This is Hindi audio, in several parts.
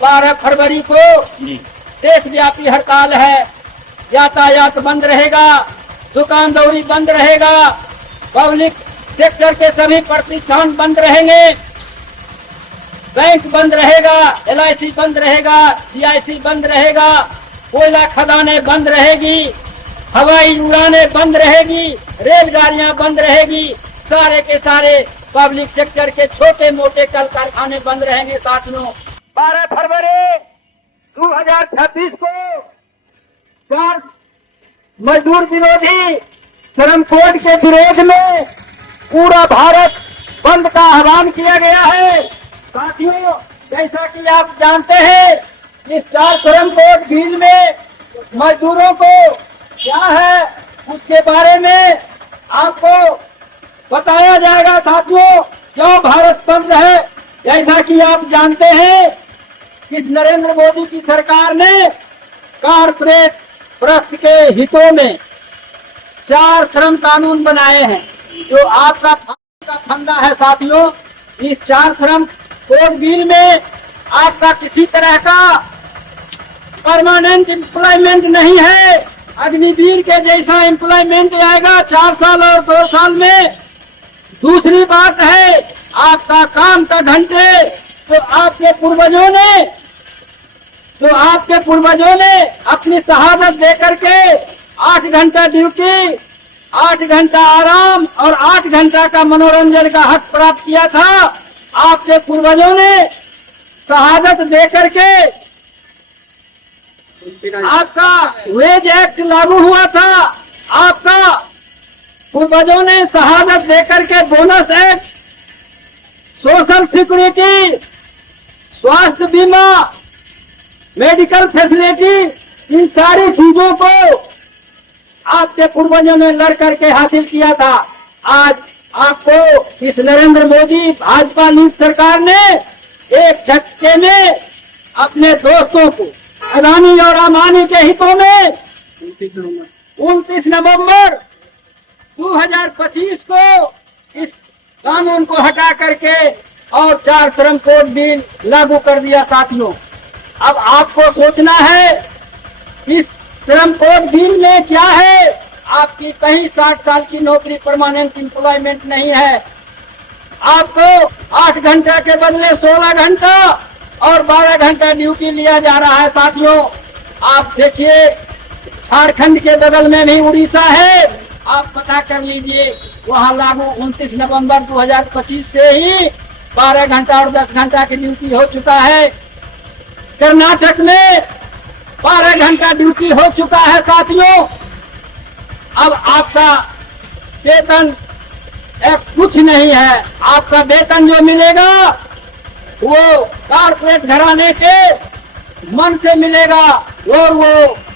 12 फरवरी को देशव्यापी हड़ताल है। यातायात बंद रहेगा, दुकान दौरी बंद रहेगा, पब्लिक सेक्टर के सभी प्रतिष्ठान बंद रहेंगे, बैंक बंद रहेगा, LIC बंद रहेगा, DIC बंद रहेगा, कोयला खदानें बंद रहेगी, हवाई उड़ानें बंद रहेगी, रेलगाड़ियां बंद रहेगी, सारे के सारे पब्लिक सेक्टर के छोटे मोटे कल कारखाने बंद रहेंगे। साथियों, 12 फरवरी 2026 को 4 मजदूर विरोधी श्रम कोड के विरोध में पूरा भारत बंद का आह्वान किया गया है। साथियों, जैसा कि आप जानते हैं, इस 4 श्रम कोड बिल में मजदूरों को क्या है उसके बारे में आपको बताया जाएगा। साथियों, क्यों भारत बंद है? जैसा कि आप जानते हैं, इस नरेंद्र मोदी की सरकार ने कारपोरेट प्रस्त के हितों में 4 श्रम कानून बनाए हैं, जो आपका फंदा है। साथियों, इस 4 श्रम कोड बिल में आपका किसी तरह का परमानेंट एम्प्लॉयमेंट नहीं है। अग्निवीर के जैसा एम्प्लॉयमेंट आएगा 4 साल और 2 साल में। दूसरी बात है, आपका काम का घंटे तो आपके पूर्वजों ने अपनी शहादत देकर के 8 घंटा ड्यूटी, 8 घंटा आराम और 8 घंटा का मनोरंजन का हक प्राप्त किया था। आपके पूर्वजों ने शहादत देकर के आपका वेज एक्ट लागू हुआ था। आपका पूर्वजों ने शहादत देकर के बोनस एक्ट, सोशल सिक्योरिटी, स्वास्थ्य बीमा, मेडिकल फैसिलिटी, इन सारी चीजों को आपके पूर्वजों ने लड़ करके हासिल किया था। आज आपको इस नरेंद्र मोदी भाजपा नीति सरकार ने एक झटके में अपने दोस्तों को अदानी और अंबानी के हितों में 29 नवंबर 2025 को इस कानून को हटा करके और 4 श्रम कोड बिल लागू कर दिया। साथियों, अब आपको सोचना है इस श्रम कोड बिल में क्या है। आपकी कहीं 60 साल की नौकरी परमानेंट एम्प्लॉयमेंट नहीं है। आपको 8 घंटा के बदले 16 घंटा और 12 घंटा ड्यूटी लिया जा रहा है। साथियों, आप देखिए, झारखंड के बगल में भी उड़ीसा है, आप पता कर लीजिए, वहाँ लागू 29 नवंबर 2025 से ही 12 घंटा और 10 घंटा की ड्यूटी हो चुका है। कर्नाटक में 12 घंटा ड्यूटी हो चुका है। साथियों, अब आपका वेतन कुछ नहीं है। आपका वेतन जो मिलेगा वो कारपोरेट घराने के मन से मिलेगा और वो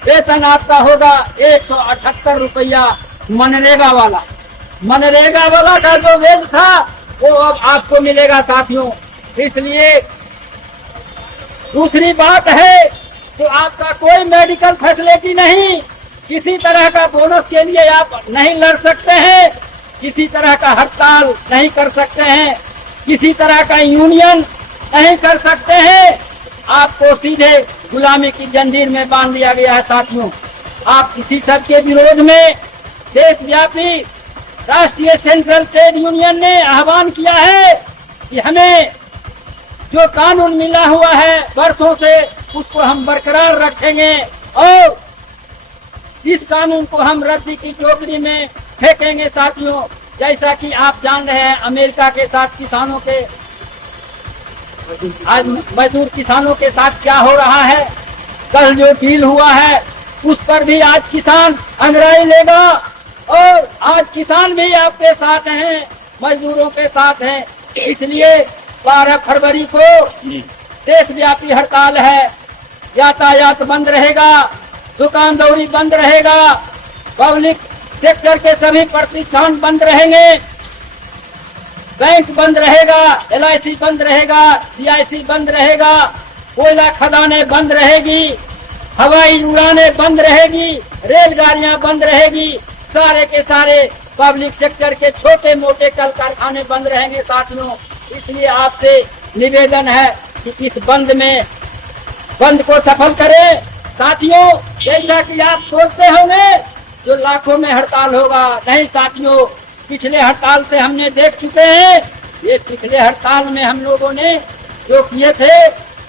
वेतन आपका होगा 178 रुपया मनरेगा वाला। मनरेगा वाला का जो वेज था वो अब आपको मिलेगा। साथियों, इसलिए दूसरी बात है तो आपका कोई मेडिकल फैसिलिटी नहीं, किसी तरह का बोनस के लिए आप नहीं लड़ सकते हैं, किसी तरह का हड़ताल नहीं कर सकते हैं, किसी तरह का यूनियन नहीं कर सकते हैं। आपको सीधे गुलामी की जंजीर में बांध दिया गया है। साथियों, आप इसी सब के विरोध में देशव्यापी राष्ट्रीय सेंट्रल ट्रेड यूनियन ने आह्वान किया है कि हमें जो कानून मिला हुआ है वर्षों से उसको हम बरकरार रखेंगे और इस कानून को हम रद्दी की टोकरी में फेंकेंगे। साथियों, जैसा कि आप जान रहे हैं, अमेरिका के साथ किसानों के आज मजदूर किसानों के साथ क्या हो रहा है। कल जो डील हुआ है उस पर भी आज किसान अंग्राई लेगा और आज किसान भी आपके साथ हैं, मजदूरों के साथ हैं। इसलिए 12 फरवरी को देशव्यापी हड़ताल है। यातायात बंद रहेगा, दुकान दौरी बंद रहेगा, पब्लिक सेक्टर के सभी प्रतिष्ठान बंद रहेंगे, बैंक बंद रहेगा, LIC बंद रहेगा, DIC बंद रहेगा, कोयला खदानें बंद रहेगी, हवाई उड़ानें बंद रहेगी, रेलगाड़ियां बंद रहेगी, सारे के सारे पब्लिक सेक्टर के छोटे मोटे कल कारखाने बंद रहेंगे। साथियों, इसलिए आपसे निवेदन है कि इस बंद में बंद को सफल करें। साथियों, जैसा कि आप सोचते होंगे जो लाखों में हड़ताल होगा, नहीं साथियों, पिछले हड़ताल से हमने देख चुके हैं। ये पिछले हड़ताल में हम लोगों ने जो किए थे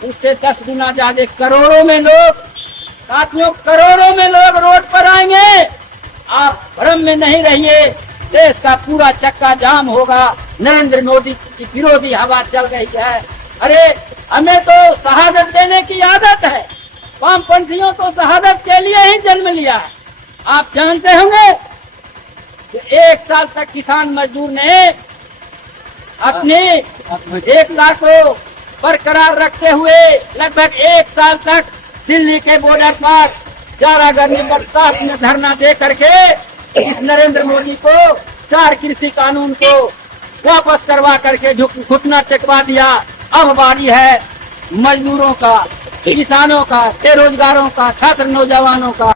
उससे 10 गुना ज्यादा करोड़ों में लोग, साथियों करोड़ों में लोग रोड पर आएंगे। आप भ्रम में नहीं रहिए, देश का पूरा चक्का जाम होगा। नरेंद्र मोदी की विरोधी हवा चल रही है। अरे हमें तो शहादत देने की आदत है, वामपंथियों तो शहादत के लिए ही जन्म लिया है। आप जानते होंगे कि 1 साल तक किसान मजदूर ने अपने 1 लाख को बरकरार रखते हुए लगभग 1 साल तक दिल्ली के बॉर्डर पर जारा गर्मी बरसात में धरना दे करके इस नरेंद्र मोदी को 4 कृषि कानून को वापस करवा करके घुटना टेकवा दिया। अब बारी है मजदूरों का, किसानों का, बेरोजगारों का, छात्र नौजवानों का।